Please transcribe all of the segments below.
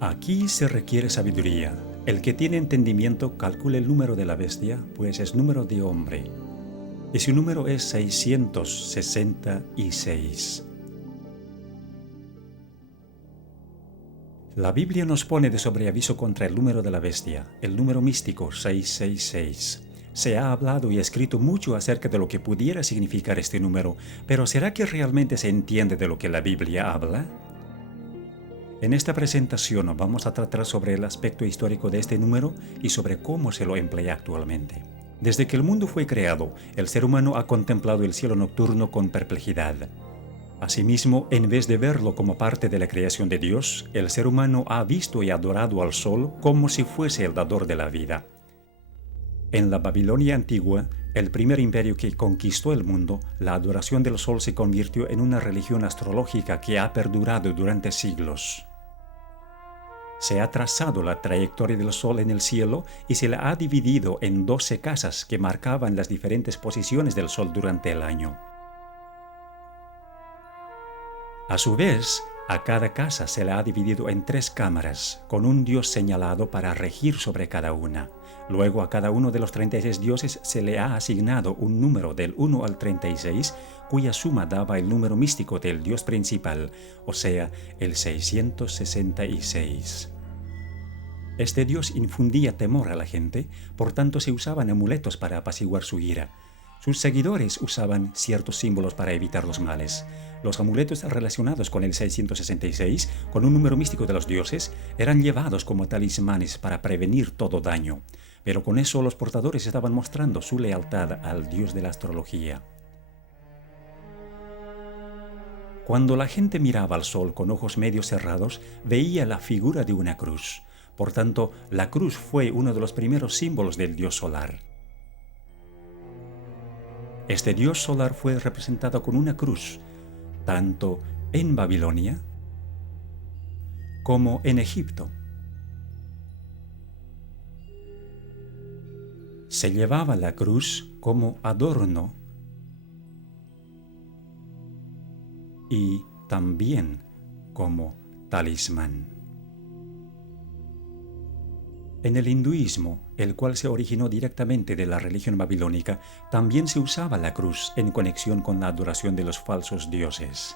Aquí se requiere sabiduría. El que tiene entendimiento calcule el número de la bestia, pues es número de hombre. Y su número es 666. La Biblia nos pone de sobreaviso contra el número de la bestia, el número místico 666. Se ha hablado y escrito mucho acerca de lo que pudiera significar este número, pero ¿será que realmente se entiende de lo que la Biblia habla? En esta presentación vamos a tratar sobre el aspecto histórico de este número y sobre cómo se lo emplea actualmente. Desde que el mundo fue creado, el ser humano ha contemplado el cielo nocturno con perplejidad. Asimismo, en vez de verlo como parte de la creación de Dios, el ser humano ha visto y adorado al sol como si fuese el dador de la vida. En la Babilonia antigua, el primer imperio que conquistó el mundo, la adoración del sol se convirtió en una religión astrológica que ha perdurado durante siglos. Se ha trazado la trayectoria del sol en el cielo y se la ha dividido en 12 casas que marcaban las diferentes posiciones del sol durante el año. A su vez, a cada casa se la ha dividido en 3 cámaras, con un dios señalado para regir sobre cada una. Luego a cada uno de los 36 dioses se le ha asignado un número del 1 al 36, cuya suma daba el número místico del dios principal, o sea, el 666. Este dios infundía temor a la gente, por tanto se usaban amuletos para apaciguar su ira. Sus seguidores usaban ciertos símbolos para evitar los males. Los amuletos relacionados con el 666, con un número místico de los dioses, eran llevados como talismanes para prevenir todo daño. Pero con eso los portadores estaban mostrando su lealtad al dios de la astrología. Cuando la gente miraba al sol con ojos medio cerrados, veía la figura de una cruz. Por tanto, la cruz fue uno de los primeros símbolos del dios solar. Este dios solar fue representado con una cruz, tanto en Babilonia como en Egipto. Se llevaba la cruz como adorno y también como talismán. En el hinduismo, el cual se originó directamente de la religión babilónica, también se usaba la cruz en conexión con la adoración de los falsos dioses.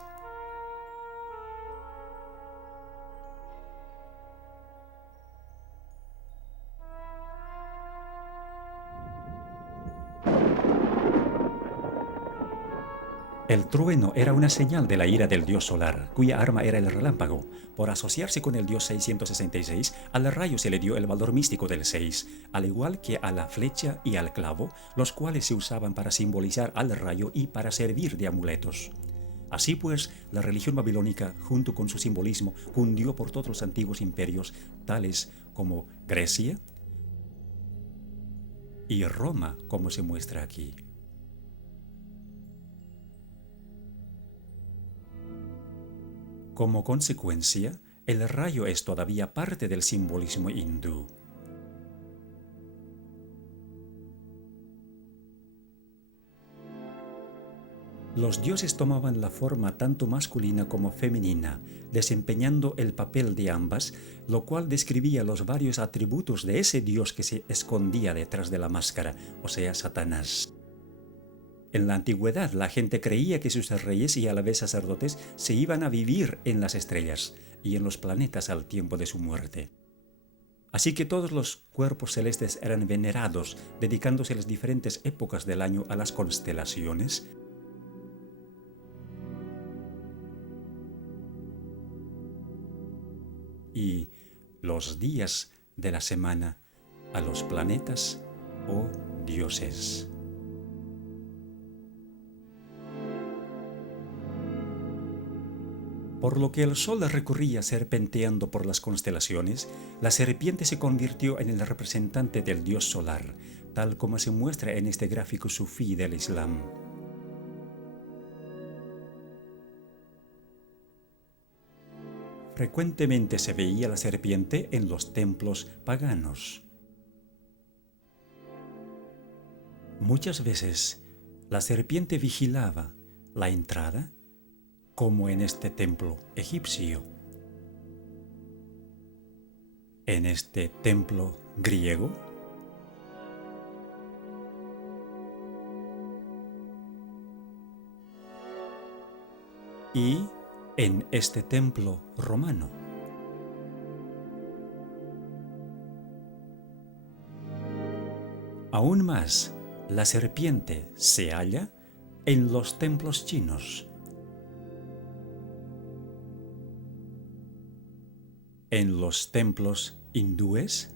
El trueno era una señal de la ira del dios solar, cuya arma era el relámpago. Por asociarse con el dios 666, al rayo se le dio el valor místico del 6, al igual que a la flecha y al clavo, los cuales se usaban para simbolizar al rayo y para servir de amuletos. Así pues, la religión babilónica, junto con su simbolismo, cundió por todos los antiguos imperios, tales como Grecia y Roma, como se muestra aquí. Como consecuencia, el rayo es todavía parte del simbolismo hindú. Los dioses tomaban la forma tanto masculina como femenina, desempeñando el papel de ambas, lo cual describía los varios atributos de ese dios que se escondía detrás de la máscara, o sea, Satanás. En la antigüedad, la gente creía que sus reyes y a la vez sacerdotes se iban a vivir en las estrellas y en los planetas al tiempo de su muerte. Así que todos los cuerpos celestes eran venerados, dedicándose las diferentes épocas del año a las constelaciones, y los días de la semana a los planetas o dioses. Por lo que el sol recorría serpenteando por las constelaciones, la serpiente se convirtió en el representante del dios solar, tal como se muestra en este gráfico sufí del Islam. Frecuentemente se veía la serpiente en los templos paganos. Muchas veces la serpiente vigilaba la entrada, como en este templo egipcio. en este templo griego y en este templo romano. Aún más, la serpiente se halla en los templos chinos, en los templos hindúes,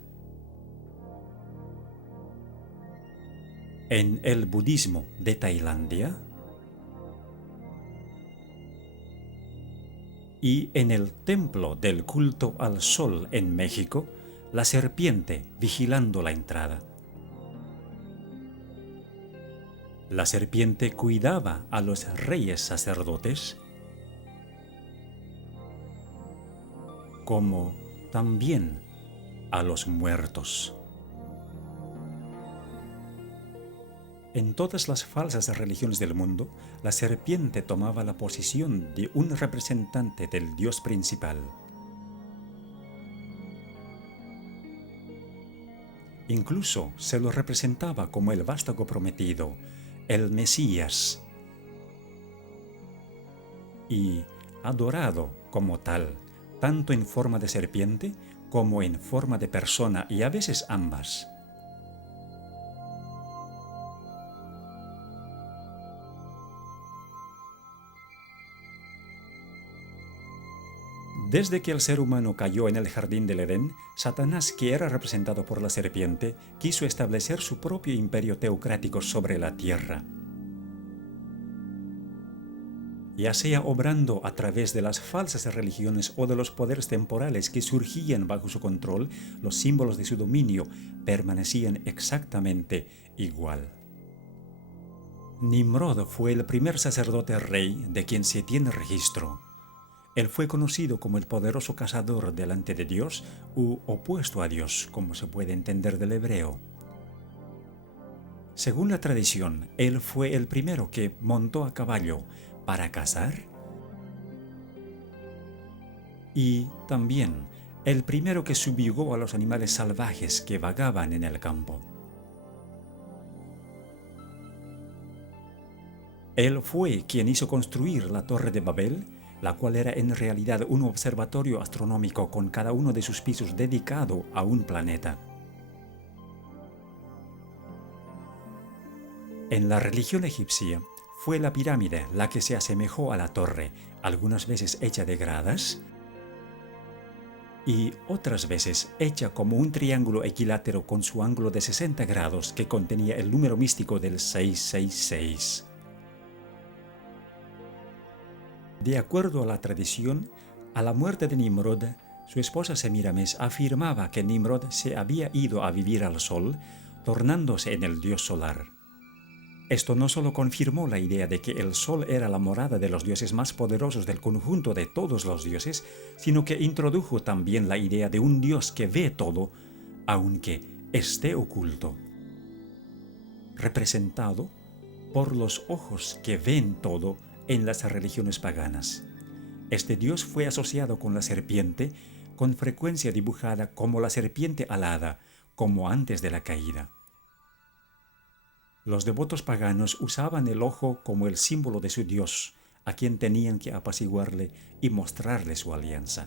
en el budismo de Tailandia y en el templo del culto al sol en México, la serpiente vigilando la entrada. La serpiente cuidaba a los reyes sacerdotes, como también a los muertos. En todas las falsas religiones del mundo, la serpiente tomaba la posición de un representante del dios principal. Incluso se lo representaba como el vástago prometido, el Mesías, y adorado como tal, tanto en forma de serpiente como en forma de persona, y a veces ambas. Desde que el ser humano cayó en el jardín del Edén, Satanás, que era representado por la serpiente, quiso establecer su propio imperio teocrático sobre la tierra. Ya sea obrando a través de las falsas religiones o de los poderes temporales que surgían bajo su control, los símbolos de su dominio permanecían exactamente igual. Nimrod fue el primer sacerdote rey de quien se tiene registro. Él fue conocido como el poderoso cazador delante de Dios u opuesto a Dios, como se puede entender del hebreo. Según la tradición, él fue el primero que montó a caballo para cazar y también el primero que subjugó a los animales salvajes que vagaban en el campo. Él fue quien hizo construir la Torre de Babel, la cual era en realidad un observatorio astronómico con cada uno de sus pisos dedicado a un planeta. En la religión egipcia, fue la pirámide la que se asemejó a la torre, algunas veces hecha de gradas y otras veces hecha como un triángulo equilátero con su ángulo de 60 grados que contenía el número místico del 666. De acuerdo a la tradición, a la muerte de Nimrod, su esposa Semiramis afirmaba que Nimrod se había ido a vivir al sol, tornándose en el dios solar. Esto no solo confirmó la idea de que el sol era la morada de los dioses más poderosos del conjunto de todos los dioses, sino que introdujo también la idea de un dios que ve todo, aunque esté oculto, representado por los ojos que ven todo en las religiones paganas. Este dios fue asociado con la serpiente, con frecuencia dibujada como la serpiente alada, como antes de la caída. Los devotos paganos usaban el ojo como el símbolo de su dios, a quien tenían que apaciguarle y mostrarle su alianza.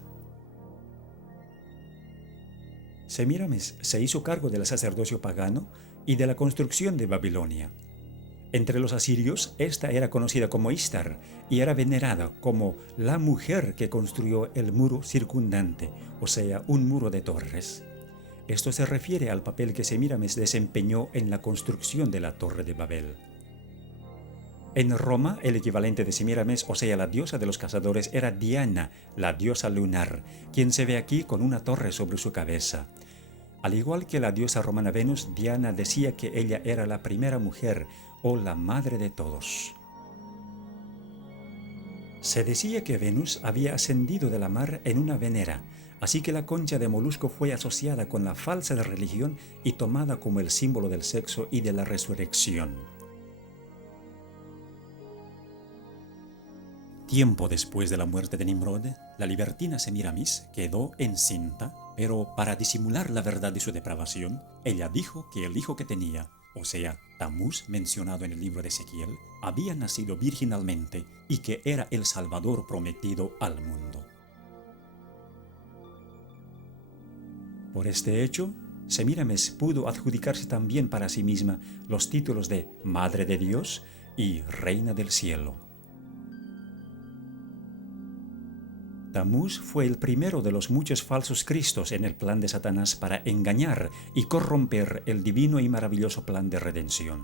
Semíramis se hizo cargo del sacerdocio pagano y de la construcción de Babilonia. Entre los asirios, esta era conocida como Ishtar y era venerada como la mujer que construyó el muro circundante, o sea, un muro de torres. Esto se refiere al papel que Semíramis desempeñó en la construcción de la Torre de Babel. En Roma, el equivalente de Semíramis, o sea, la diosa de los cazadores, era Diana, la diosa lunar, quien se ve aquí con una torre sobre su cabeza. Al igual que la diosa romana Venus, Diana decía que ella era la primera mujer o la madre de todos. Se decía que Venus había ascendido de la mar en una venera, así que la concha de molusco fue asociada con la falsa religión y tomada como el símbolo del sexo y de la resurrección. Tiempo después de la muerte de Nimrod, la libertina Semiramis quedó encinta, pero para disimular la verdad de su depravación, ella dijo que el hijo que tenía, o sea, Tamuz, mencionado en el libro de Ezequiel, había nacido virginalmente y que era el Salvador prometido al mundo. Por este hecho, Semiramis pudo adjudicarse también para sí misma los títulos de Madre de Dios y Reina del Cielo. Tamuz fue el primero de los muchos falsos cristos en el plan de Satanás para engañar y corromper el divino y maravilloso plan de redención.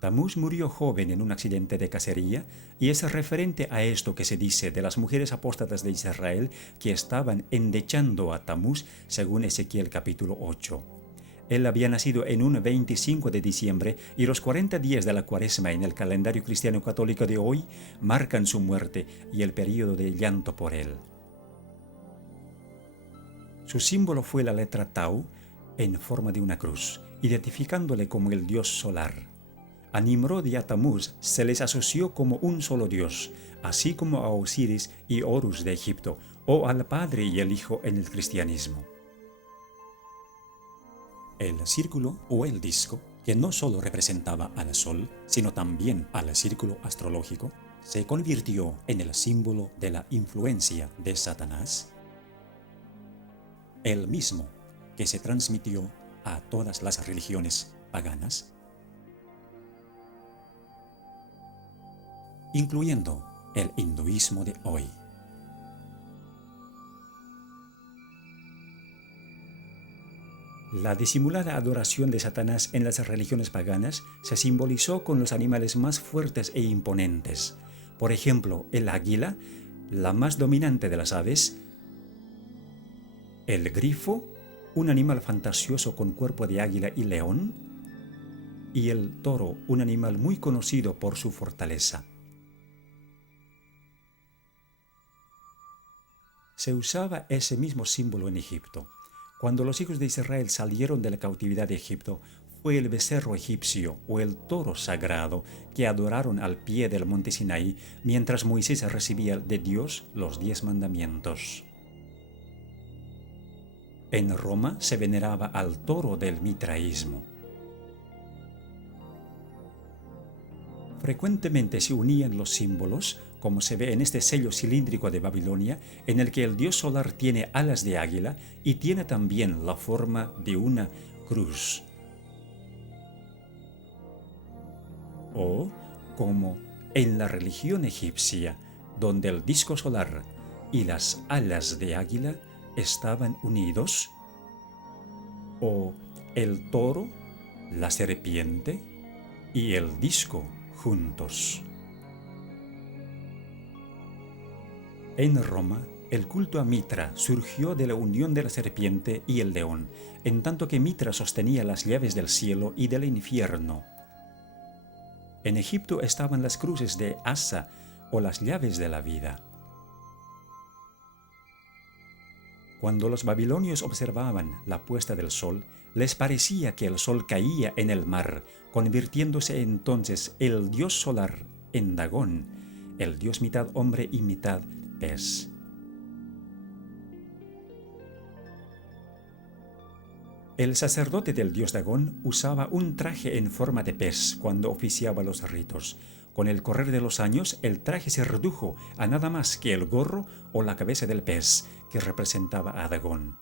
Tamuz murió joven en un accidente de cacería y es referente a esto que se dice de las mujeres apóstatas de Israel que estaban endechando a Tamuz según Ezequiel capítulo 8. Él había nacido en un 25 de diciembre y los 40 días de la Cuaresma en el calendario cristiano católico de hoy marcan su muerte y el período de llanto por él. Su símbolo fue la letra Tau en forma de una cruz, identificándole como el dios solar. A Nimrod y a Tamuz se les asoció como un solo dios, así como a Osiris y Horus de Egipto, o al Padre y el Hijo en el cristianismo. El círculo o el disco, que no solo representaba al Sol, sino también al círculo astrológico, se convirtió en el símbolo de la influencia de Satanás, el mismo que se transmitió a todas las religiones paganas, incluyendo el hinduismo de hoy. La disimulada adoración de Satanás en las religiones paganas se simbolizó con los animales más fuertes e imponentes. Por ejemplo, el águila, la más dominante de las aves, el grifo, un animal fantasioso con cuerpo de águila y león, y el toro, un animal muy conocido por su fortaleza. Se usaba ese mismo símbolo en Egipto. Cuando los hijos de Israel salieron de la cautividad de Egipto, fue el becerro egipcio o el toro sagrado que adoraron al pie del monte Sinaí mientras Moisés recibía de Dios los 10 mandamientos. En Roma se veneraba al toro del mitraísmo. Frecuentemente se unían los símbolos, como se ve en este sello cilíndrico de Babilonia, en el que el dios solar tiene alas de águila y tiene también la forma de una cruz. O como en la religión egipcia, donde el disco solar y las alas de águila estaban unidos, o el toro, la serpiente y el disco juntos. En Roma, el culto a Mitra surgió de la unión de la serpiente y el león, en tanto que Mitra sostenía las llaves del cielo y del infierno. En Egipto estaban las cruces de Asa o las llaves de la vida. Cuando los babilonios observaban la puesta del sol, les parecía que el sol caía en el mar, convirtiéndose entonces el dios solar en Dagón, el dios mitad hombre y mitad pez. El sacerdote del dios Dagón usaba un traje en forma de pez cuando oficiaba los ritos. Con el correr de los años, el traje se redujo a nada más que el gorro o la cabeza del pez, que representaba a Dagón.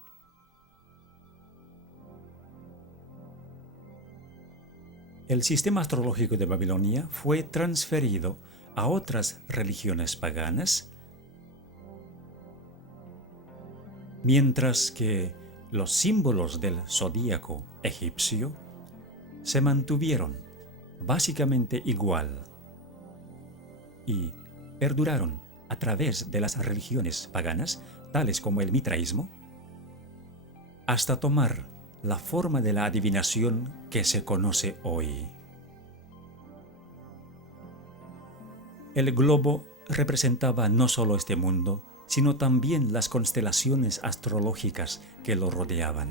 El sistema astrológico de Babilonia fue transferido a otras religiones paganas, mientras que los símbolos del zodíaco egipcio se mantuvieron básicamente igual y perduraron a través de las religiones paganas, tales como el mitraísmo, hasta tomar la forma de la adivinación que se conoce hoy. El globo representaba no solo este mundo, sino también las constelaciones astrológicas que lo rodeaban.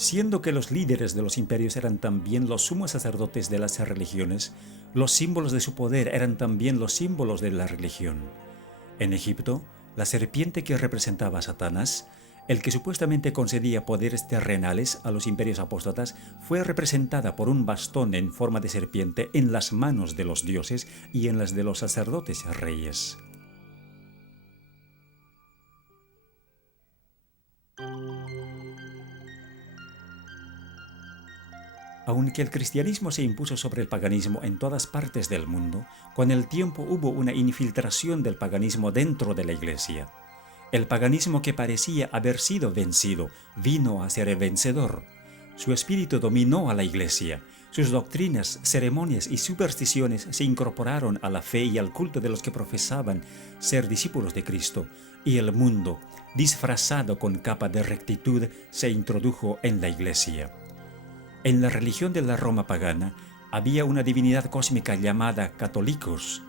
Siendo que los líderes de los imperios eran también los sumos sacerdotes de las religiones, los símbolos de su poder eran también los símbolos de la religión. En Egipto, la serpiente que representaba a Satanás, el que supuestamente concedía poderes terrenales a los imperios apóstatas, fue representada por un bastón en forma de serpiente en las manos de los dioses y en las de los sacerdotes reyes. Aunque el cristianismo se impuso sobre el paganismo en todas partes del mundo, con el tiempo hubo una infiltración del paganismo dentro de la Iglesia. El paganismo que parecía haber sido vencido vino a ser el vencedor. Su espíritu dominó a la Iglesia. Sus doctrinas, ceremonias y supersticiones se incorporaron a la fe y al culto de los que profesaban ser discípulos de Cristo, y el mundo, disfrazado con capa de rectitud, se introdujo en la Iglesia. En la religión de la Roma pagana había una divinidad cósmica llamada Catholicos.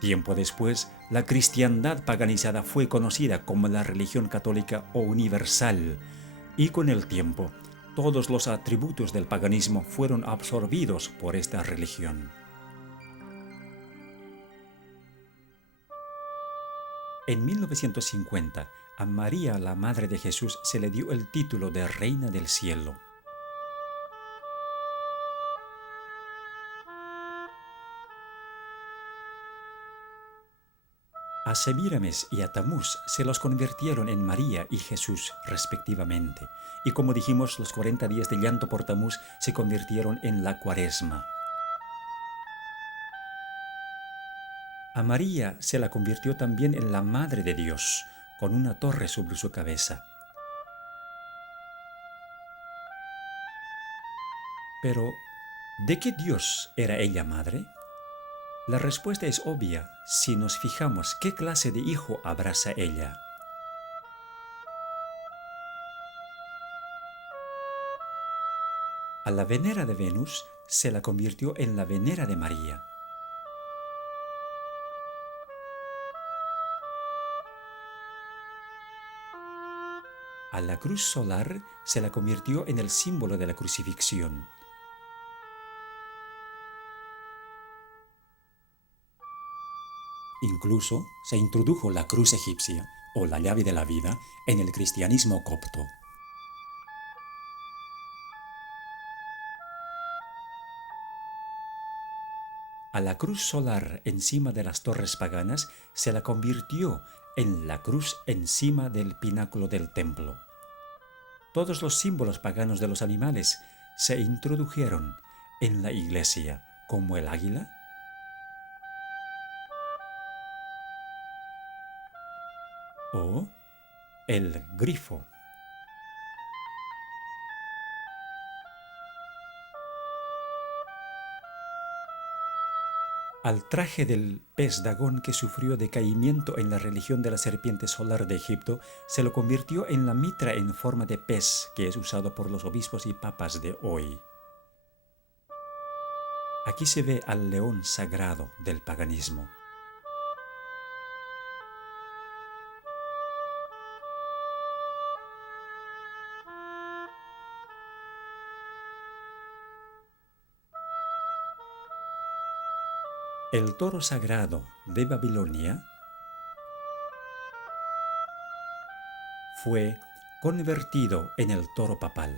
Tiempo después, la cristiandad paganizada fue conocida como la religión católica o universal, y con el tiempo, todos los atributos del paganismo fueron absorbidos por esta religión. En 1950, a María, la Madre de Jesús, se le dio el título de Reina del Cielo. A Semíramis y a Tamuz se los convirtieron en María y Jesús, respectivamente, y como dijimos, los 40 días de llanto por Tamuz se convirtieron en la Cuaresma. A María se la convirtió también en la Madre de Dios, con una torre sobre su cabeza. Pero, ¿de qué Dios era ella madre? La respuesta es obvia si nos fijamos qué clase de hijo abraza ella. A la Venera de Venus se la convirtió en la Venera de María. A la cruz solar se la convirtió en el símbolo de la crucifixión. Incluso se introdujo la cruz egipcia, o la llave de la vida, en el cristianismo copto. A la cruz solar encima de las torres paganas se la convirtió en la cruz encima del pináculo del templo. Todos los símbolos paganos de los animales se introdujeron en la iglesia, como el águila, o el grifo. Al traje del pez Dagón, que sufrió decaimiento en la religión de la serpiente solar de Egipto, se lo convirtió en la mitra en forma de pez que es usado por los obispos y papas de hoy. Aquí se ve al león sagrado del paganismo. El toro sagrado de Babilonia fue convertido en el toro papal.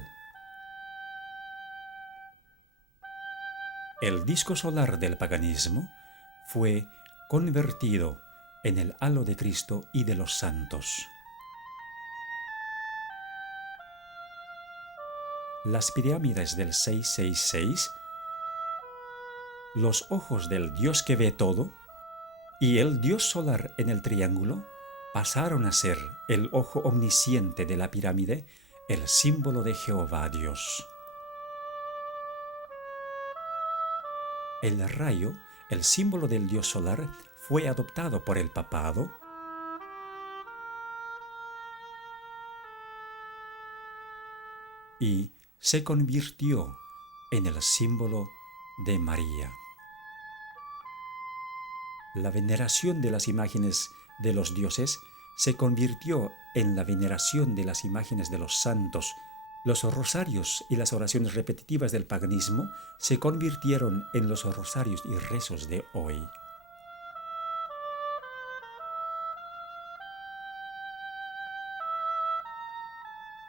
El disco solar del paganismo fue convertido en el halo de Cristo y de los santos. Las pirámides del 666, los ojos del Dios que ve todo, y el Dios solar en el triángulo pasaron a ser el ojo omnisciente de la pirámide, el símbolo de Jehová Dios. El rayo, el símbolo del Dios solar, fue adoptado por el papado y se convirtió en el símbolo de María. La veneración de las imágenes de los dioses se convirtió en la veneración de las imágenes de los santos, Los rosarios y las oraciones repetitivas del paganismo se convirtieron en los rosarios y rezos de hoy.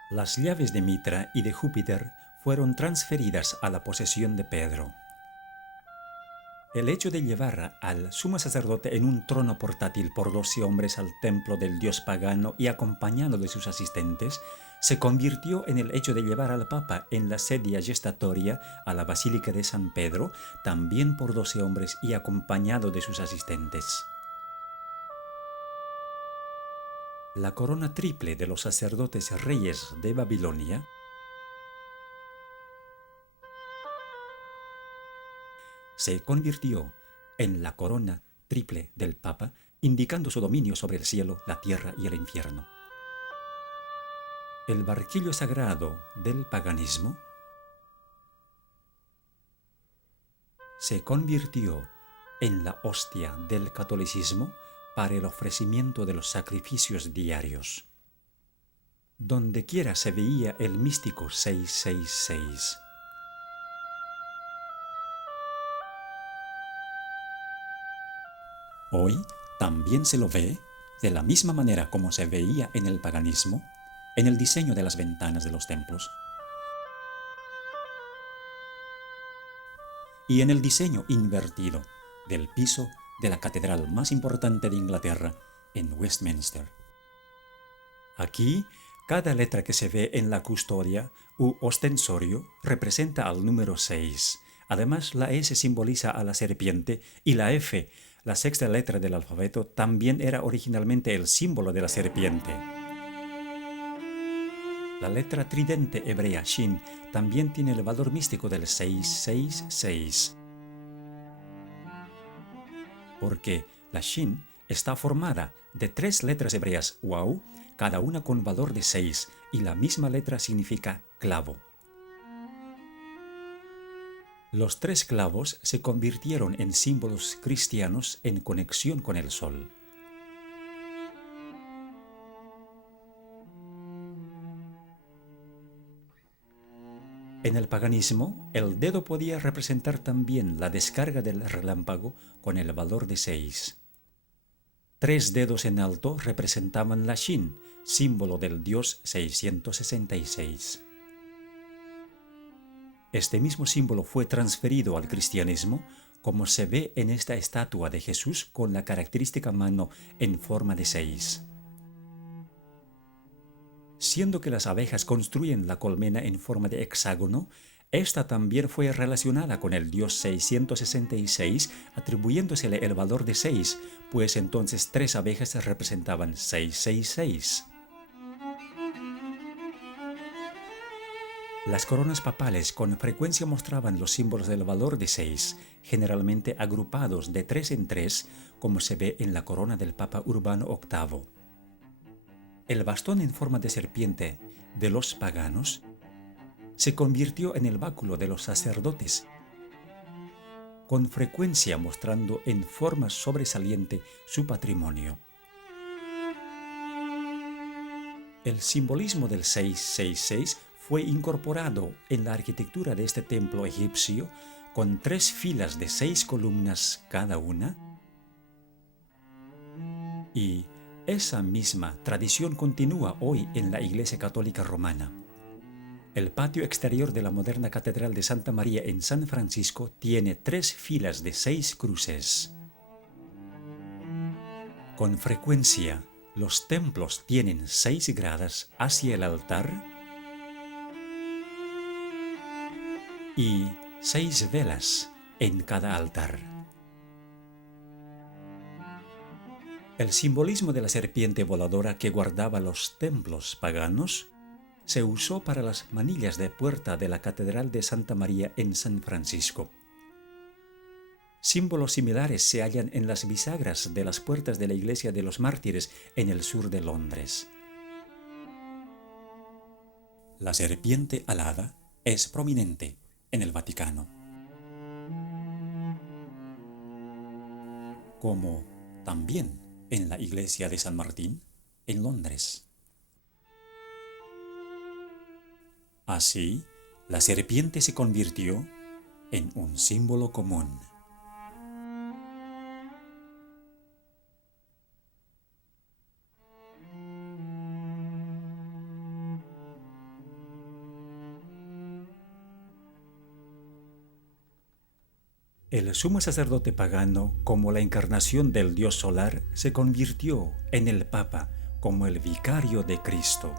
Las llaves de Mitra y de Júpiter fueron transferidas a la posesión de Pedro. El hecho de llevar al sumo sacerdote en un trono portátil por 12 hombres al templo del dios pagano y acompañado de sus asistentes, se convirtió en el hecho de llevar al Papa en la sedia gestatoria a la Basílica de San Pedro, también por 12 hombres y acompañado de sus asistentes. La corona triple de los sacerdotes reyes de Babilonia se convirtió en la corona triple del Papa, indicando su dominio sobre el cielo, la tierra y el infierno. El barquillo sagrado del paganismo se convirtió en la hostia del catolicismo para el ofrecimiento de los sacrificios diarios. Dondequiera se veía el místico 666. Hoy también se lo ve de la misma manera como se veía en el paganismo, en el diseño de las ventanas de los templos y en el diseño invertido del piso de la catedral más importante de Inglaterra, en Westminster. Aquí, cada letra que se ve en la custodia u ostensorio representa al número 6. Además, la S simboliza a la serpiente y la F, la sexta letra del alfabeto, también era originalmente el símbolo de la serpiente. La letra tridente hebrea Shin también tiene el valor místico del 666, porque la Shin está formada de 3 letras hebreas Waw, cada una con valor de 6, y la misma letra significa clavo. Los 3 clavos se convirtieron en símbolos cristianos en conexión con el sol. En el paganismo, el dedo podía representar también la descarga del relámpago con el valor de 6. 3 dedos en alto representaban la Shin, símbolo del dios 666. Este mismo símbolo fue transferido al cristianismo, como se ve en esta estatua de Jesús con la característica mano en forma de 6. Siendo que las abejas construyen la colmena en forma de hexágono, esta también fue relacionada con el dios 666, atribuyéndosele el valor de 6, pues entonces 3 abejas representaban 666. Las coronas papales con frecuencia mostraban los símbolos del valor de 6, generalmente agrupados de 3 en 3, como se ve en la corona del Papa Urbano VIII. El bastón en forma de serpiente de los paganos se convirtió en el báculo de los sacerdotes, con frecuencia mostrando en forma sobresaliente su patrimonio. El simbolismo del 666 fue incorporado en la arquitectura de este templo egipcio con 3 filas de 6 columnas cada una, y esa misma tradición continúa hoy en la Iglesia Católica Romana. El patio exterior de la moderna Catedral de Santa María en San Francisco tiene 3 filas de 6 cruces. Con frecuencia, los templos tienen 6 gradas hacia el altar y 6 velas en cada altar. El simbolismo de la serpiente voladora que guardaba los templos paganos se usó para las manillas de puerta de la Catedral de Santa María en San Francisco. Símbolos similares se hallan en las bisagras de las puertas de la Iglesia de los Mártires en el sur de Londres. La serpiente alada es prominente en el Vaticano, como también en la Iglesia de San Martín en Londres. Así, la serpiente se convirtió en un símbolo común. El sumo sacerdote pagano, como la encarnación del dios solar, se convirtió en el Papa como el vicario de Cristo.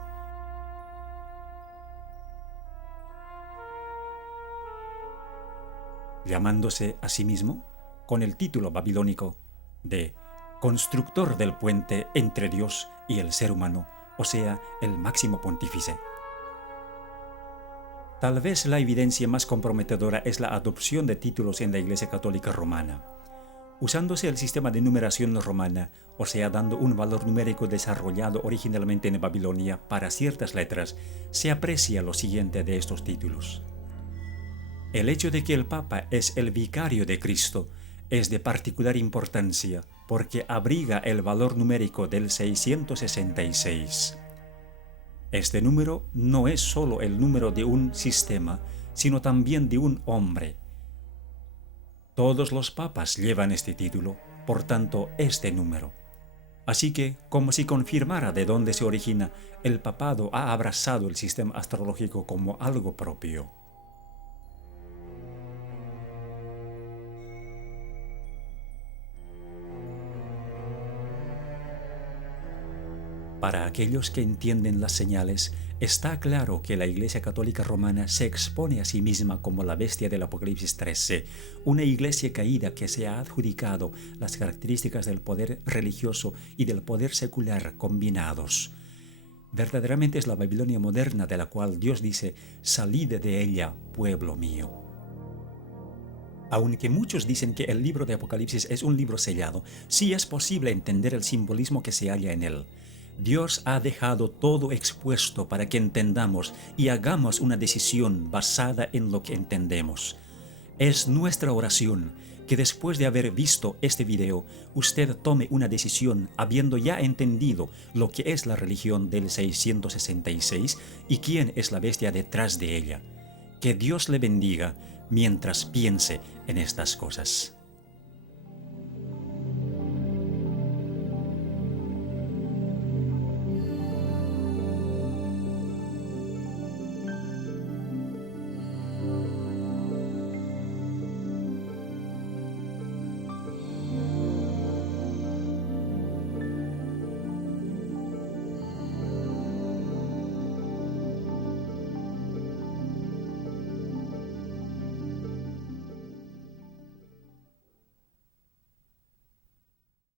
Llamándose a sí mismo con el título babilónico de constructor del puente entre Dios y el ser humano, o sea, el máximo pontífice. Tal vez la evidencia más comprometedora es la adopción de títulos en la Iglesia Católica Romana. Usándose el sistema de numeración romana, o sea, dando un valor numérico desarrollado originalmente en Babilonia para ciertas letras, se aprecia lo siguiente de estos títulos. El hecho de que el Papa es el vicario de Cristo es de particular importancia porque abriga el valor numérico del 666. Este número no es solo el número de un sistema, sino también de un hombre. Todos los papas llevan este título, por tanto, este número. Así que, como si confirmara de dónde se origina, el papado ha abrazado el sistema astrológico como algo propio. Para aquellos que entienden las señales, está claro que la Iglesia Católica Romana se expone a sí misma como la bestia del Apocalipsis 13, una iglesia caída que se ha adjudicado las características del poder religioso y del poder secular combinados. Verdaderamente es la Babilonia moderna de la cual Dios dice: «Salid de ella, pueblo mío». Aunque muchos dicen que el libro de Apocalipsis es un libro sellado, sí es posible entender el simbolismo que se halla en él. Dios ha dejado todo expuesto para que entendamos y hagamos una decisión basada en lo que entendemos. Es nuestra oración que después de haber visto este video, usted tome una decisión habiendo ya entendido lo que es la religión del 666 y quién es la bestia detrás de ella. Que Dios le bendiga mientras piense en estas cosas.